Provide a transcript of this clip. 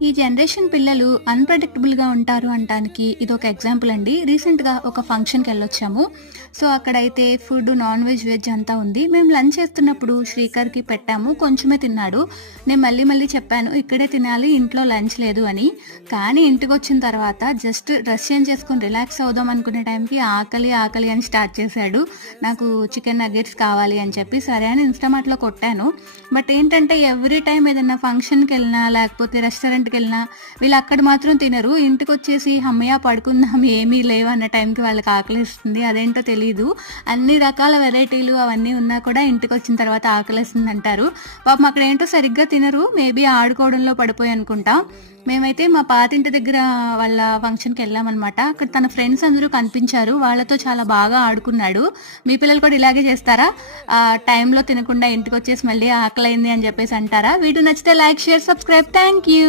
ఈ జనరేషన్ పిల్లలు అన్‌ప్రెడిక్టబుల్‌గా ఉంటారు అనటానికి ఇదొక ఎగ్జాంపుల్ అండి. రీసెంట్‌గా ఒక ఫంక్షన్‌కెళ్ళొచ్చాము. సో, అక్కడైతే ఫుడ్ నాన్ వెజ్, వెజ్ అంతా ఉంది. మేము లంచ్ చేస్తున్నప్పుడు శ్రీకర్‌కి పెట్టాము. కొంచెమే తిన్నాడు. నేను మళ్ళీ మళ్ళీ చెప్పాను, ఇక్కడే తినాలి ఇంట్లో లంచ్ లేదు అని. కానీ ఇంటికొచ్చిన తర్వాత జస్ట్ డ్రెస్ చేంజ్ చేసుకొని రిలాక్స్ అవుదాం అనుకునే టైంకి ఆకలి, ఆకలి అని స్టార్ట్ చేశాడు. నాకు చికెన్ నగ్గెట్స్ కావాలి అని చెప్పి, సరే అని ఇన్‌స్టామార్ట్‌లో కొట్టాను. బట్ ఏంటంటే ఎవ్రీ టైమ్ ఏదన్నా ఫంక్షన్‌కెళ్ళినా లేకపోతే రెస్టారెంట్‌కెళ్ళినా వీళ్ళు అక్కడ మాత్రం తినరు. ఇంటికొచ్చేసి హమ్మయ్య! పడుకుందాం ఏమీ లేవన్న టైంకి వాళ్ళకి ఆకలేస్తుంది. అదేంటో తెలీదు. అన్ని రకాల వెరైటీలు అవన్నీ ఉన్నా కూడా ఇంటికొచ్చిన తర్వాత ఆకలేస్తుందంటారు. పాపం అక్కడేంటో సరిగ్గా తినరు. మేబీ ఆడుకోవడంలో పడిపోయి అనుకుంటా. మేమైతే మా పాతింటి దగ్గర వాళ్ళ ఫంక్షన్‌కెళ్ళామనమాట. అక్కడ తన ఫ్రెండ్స్ అందరూ కనిపించారు. వాళ్ళతో చాలా బాగా ఆడుకున్నాడు. మీ పిల్లలు కూడా ఇలాగే చేస్తారా? టైంలో తినకుండా ఇంటికొచ్చేసి మళ్ళీ ఆకలైంది అని చెప్పేసి అంటారా? వీడియో నచ్చితే like, share, subscribe. Thank you.